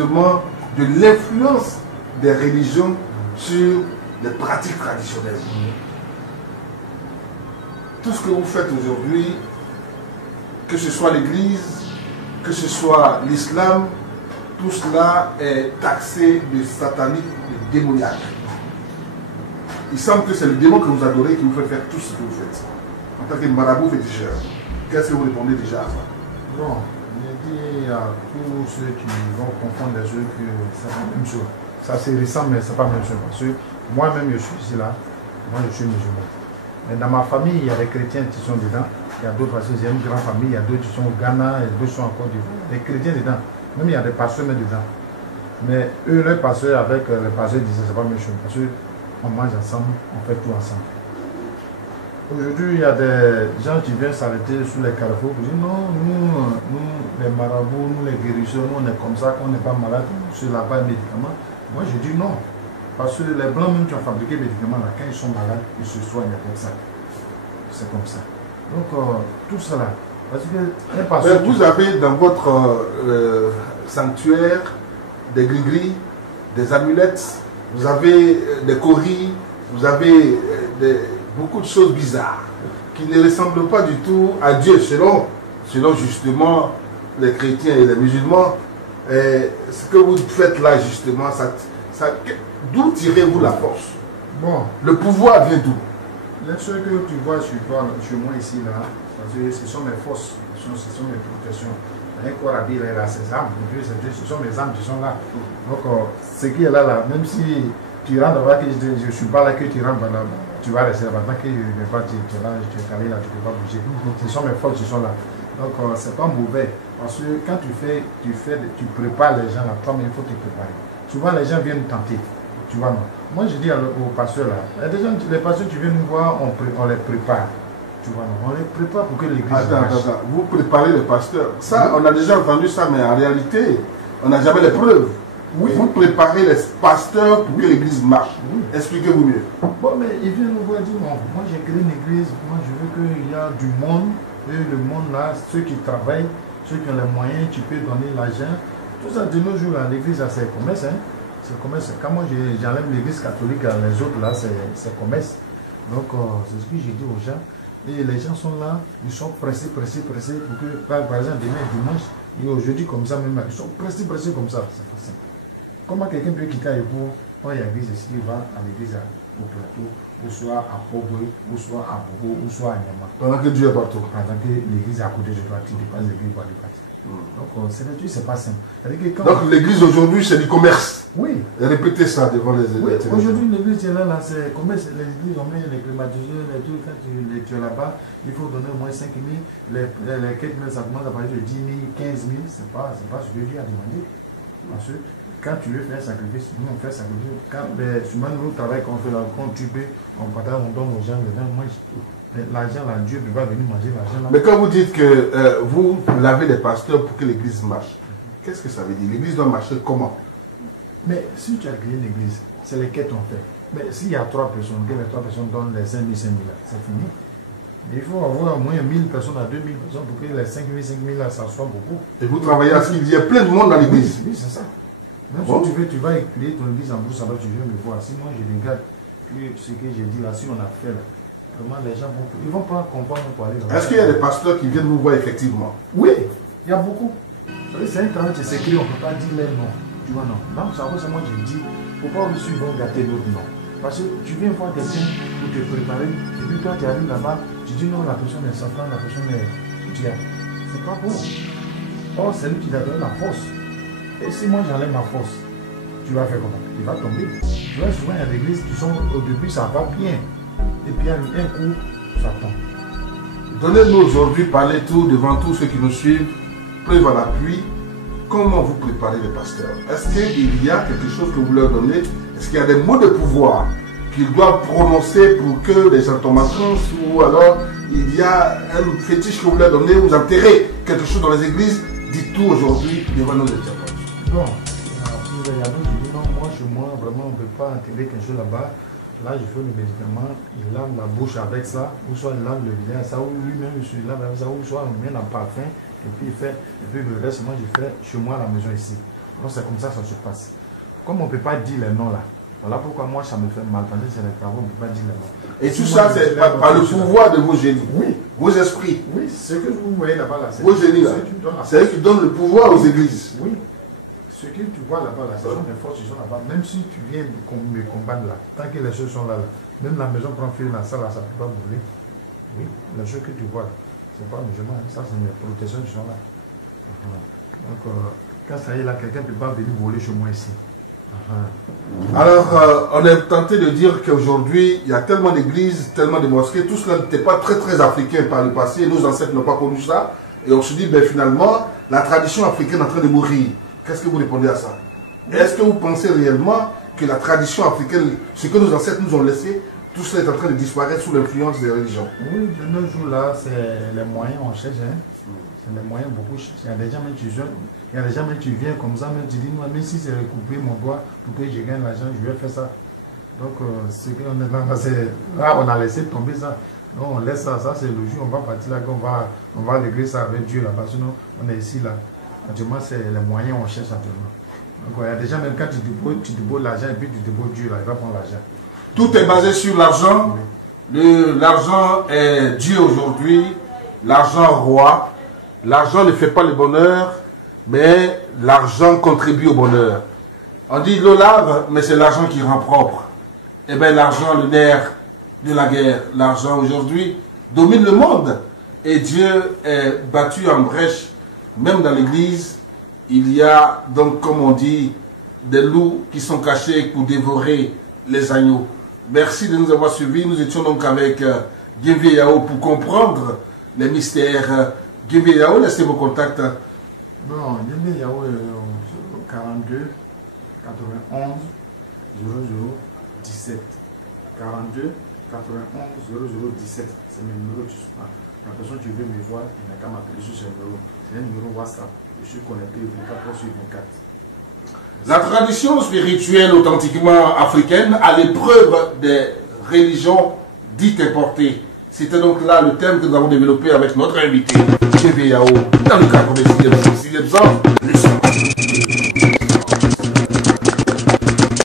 justement de l'influence des religions sur les pratiques traditionnelles. Tout ce que vous faites aujourd'hui, que ce soit l'Église, que ce soit l'islam, tout cela est taxé de satanique, de démoniaque. Il semble que c'est le démon que vous adorez qui vous fait faire tout ce que vous faites. En tant que marabout féticheur, qu'est-ce que vous répondez déjà à ça? Bon, je dis à tous ceux qui vont confondre les choses que c'est pas la même chose. Ça c'est récent, mais c'est pas la même chose. Parce que moi-même, je suis ici là, moi je suis musulman. Mais dans ma famille, il y a des chrétiens qui sont dedans. Il y a d'autres, parce que j'ai une grande famille, il y a d'autres qui sont au Ghana, et d'autres sont en Côte d'Ivoire. Des chrétiens dedans. Même il y a des pasteurs dedans. Mais eux, les pasteurs avec les pasteurs disaient c'est pas la même chose. Parce qu'on mange ensemble, on fait tout ensemble. Aujourd'hui, il y a des gens qui viennent s'arrêter sur les carrefours pour dire non, nous, les marabouts, nous les guérisseurs, nous on est comme ça, qu'on n'est pas malade, sur là-bas les médicaments. Moi je dis non. Parce que les blancs même qui ont fabriqué les médicaments là, quand ils sont malades, ils se soignent comme ça. C'est comme ça. Donc tout cela. Parce que vous avez dans votre sanctuaire des gris-gris, des amulettes, vous avez des coris, vous avez beaucoup de choses bizarres qui ne ressemblent pas du tout à Dieu selon justement les chrétiens et les musulmans. Et ce que vous faites là justement, d'où tirez-vous la force? Bon. Le pouvoir vient d'où? Les choses que tu vois sur moi ici là, parce que ce sont mes forces, ce sont mes protections. Un corps habillé là, ses âmes, ce sont mes âmes qui sont là. Donc ce qui est là, même si tu rentres là, que je ne suis pas là, que tu rentres là, tu vas rester là, tant que tu es là, tu es calé là, tu ne peux pas bouger. Ce sont mes forces qui sont là. Donc c'est pas mauvais. Parce que quand tu prépares les gens là, toi-même il faut te préparer. Souvent les gens viennent tenter. Tu vois, non. Moi je dis aux pasteurs là, les pasteurs qui viennent nous voir, on les prépare. Tu vois, non. On les prépare pour que l'église marche. Attends. Vous préparez les pasteurs. Ça, on a déjà entendu ça, mais en réalité, on n'a jamais les preuves. Oui. Vous préparez les pasteurs pour que l'église marche. Oui. Expliquez-vous mieux. Bon, mais ils viennent nous voir et disent, bon, moi j'ai créé une église, moi je veux qu'il y a du monde, et le monde là, ceux qui travaillent, ceux qui ont les moyens, tu peux donner l'argent. Tout ça de nos jours, l'église, c'est commerce. Hein? C'est commerce. Quand moi j'enlève l'église catholique, les autres là, c'est commerce. Donc, c'est ce que j'ai dit aux gens. Et les gens sont là, ils sont pressés pour que, par exemple, demain dimanche, et aujourd'hui comme ça même, ils sont pressés comme ça. C'est facile. Comment quelqu'un peut quitter Aïpo, quand il y a l'église ici, il va à l'église au plateau, ou soit à Pogwe, ou soit à Bobo, ou soit à Nyama. Pendant que Dieu est partout. Pendant que l'église est à côté de toi, tu dépasses l'église pour aller partir. Donc, c'est pas simple. Donc, l'église aujourd'hui, c'est du commerce. Oui. Répétez ça devant les oui, aujourd'hui, l'église est là, c'est commerce. Les églises ont mis les climatiseurs, les trucs, quand tu es là-bas, il faut donner au moins 5 000. Les 4 000, ça commence à partir de 10 000, 15 000. C'est pas ce que Dieu a demandé. Parce que quand tu veux faire un sacrifice, nous on fait un sacrifice. Quand souvent nous travaillons, quand on fait la compte, on partage, on donne aux gens, les gens mangent tout. L'argent, là, Dieu va venir manger l'argent. Mais quand vous dites que vous lavez les pasteurs pour que l'église marche, qu'est-ce que ça veut dire? L'église doit marcher comment? Mais si tu as créé une église, c'est les quêtes on fait. Mais s'il y a 3 personnes, que les 3 personnes donnent les 5 000, c'est fini. Il faut avoir au moins 1000 personnes à 2000 personnes pour que les 5 000 là, ça soit beaucoup. Et vous travaillez à ce qu'il y a plein de monde dans l'église? Oui, c'est ça. Même si tu veux, tu vas créer ton église en brousse, alors tu viens me voir. Si moi je regarde ce que j'ai dit là, si on a fait là, vraiment les gens vont, ils vont pas comprendre pour aller. Est-ce qu'il y a des pasteurs qui viennent vous voir effectivement? Oui, il y a beaucoup. C'est un talent qui s'écrit, on ne peut pas dire les noms. Tu vois, non. Donc, ça moi je dis, il ne faut pas aussi vont gâter l'autre nom. Parce que tu viens voir quelqu'un pour te préparer, et puis toi tu arrives là-bas, tu dis non, la personne est Satan, la personne est diable. C'est pas bon. Or, c'est lui qui t'a donné la force. Et si moi j'enlève ma force, tu vas faire comment? Tu vas tomber. Tu vois, souvent il y a des églises qui sont au début, ça va bien. Et puis un coup, ça tombe. Donnez-nous aujourd'hui, parlez tout devant tous ceux qui nous suivent, preuve à l'appui. Comment vous préparez les pasteurs? Est-ce qu'il y a quelque chose que vous leur donnez? Est-ce qu'il y a des mots de pouvoir qu'ils doivent prononcer pour que les gens tombent en transe? Ou alors il y a un fétiche que vous leur donnez, vous enterrez quelque chose dans les églises? Dites tout aujourd'hui devant nos étudiants. Non, il y a d'autres qui disent non, moi chez moi, vraiment on ne peut pas enterrer quelque chose là-bas. Là, je fais le médicament, il lave la bouche avec ça, ou soit il lave le visage, ça, ou lui-même il se lave avec ça, ou soit on met un parfum, et puis il fait, et puis le reste, moi je fais chez moi à la maison ici. Donc c'est comme ça que ça se passe. Comme on ne peut pas dire les noms là, voilà pourquoi moi ça me fait mal. Parce que c'est les travaux, on ne peut pas dire les noms. Et tout ça, c'est par le pouvoir de vos génies. Oui. Vos esprits. Oui, ce que vous voyez là-bas là, vos génies là. C'est eux qui donnent le pouvoir aux églises. Oui. Ce que tu vois là-bas là, ce sont des forces qui sont là-bas. Même si tu viens me combattre là, tant que les choses sont là, même la maison prend feu dans ça là, ça ne peut pas brûler. Oui, les choses que tu vois, ce n'est pas musulman, ça c'est les protections qui sont là. Donc, quand ça y est là, quelqu'un ne peut pas venir voler chez moi ici. Alors, on est tenté de dire qu'aujourd'hui, il y a tellement d'églises, tellement de mosquées, tout cela n'était pas très africain par le passé, nos ancêtres n'ont pas connu ça, et on se dit, ben finalement, la tradition africaine est en train de mourir. Qu'est-ce que vous répondez à ça? Est-ce que vous pensez réellement que la tradition africaine, ce que nos ancêtres nous ont laissé, tout cela est en train de disparaître sous l'influence des religions? Oui, de nos jours là, c'est les moyens, on cherche, hein. C'est les moyens beaucoup. Il y a des gens, mais tu viens comme ça, mais tu dis, non, mais si c'est recouper mon doigt pour que je gagne l'argent, je vais faire ça. Donc, ce qu'on est là, on a laissé tomber ça. Donc, on laisse ça, ça c'est le jour, on va partir là, on va régler ça avec Dieu là, parce que nous, on est ici là. Actuellement, c'est les moyens qu'on cherche actuellement. Donc, il y a des gens, même quand tu déposes l'argent et puis tu déposes Dieu là, il va prendre l'argent. Tout est basé sur l'argent. Oui. L'argent est Dieu aujourd'hui, l'argent roi. L'argent ne fait pas le bonheur, mais l'argent contribue au bonheur. On dit l'eau lave, mais c'est l'argent qui rend propre. Eh bien, l'argent, le nerf de la guerre, l'argent aujourd'hui domine le monde. Et Dieu est battu en brèche. Même dans l'église, il y a donc, comme on dit, des loups qui sont cachés pour dévorer les agneaux. Merci de nous avoir suivis. Nous étions donc avec Guévé Yao pour comprendre les mystères. Guévé Yao, laissez vos contacts. Bon, Guévé Yao, 42 91 00 17. 42 91 00 17. C'est mes numéros du soir. La personne qui veut me voir, il n'a qu'à m'appeler sur ce numéro. C'est un numéro WhatsApp. Je suis connecté 24 sur 24. La tradition spirituelle authentiquement africaine à l'épreuve des religions dites importées. C'était donc là le thème que nous avons développé avec notre invité, Guévé Yao, dans le cadre des 6e ans.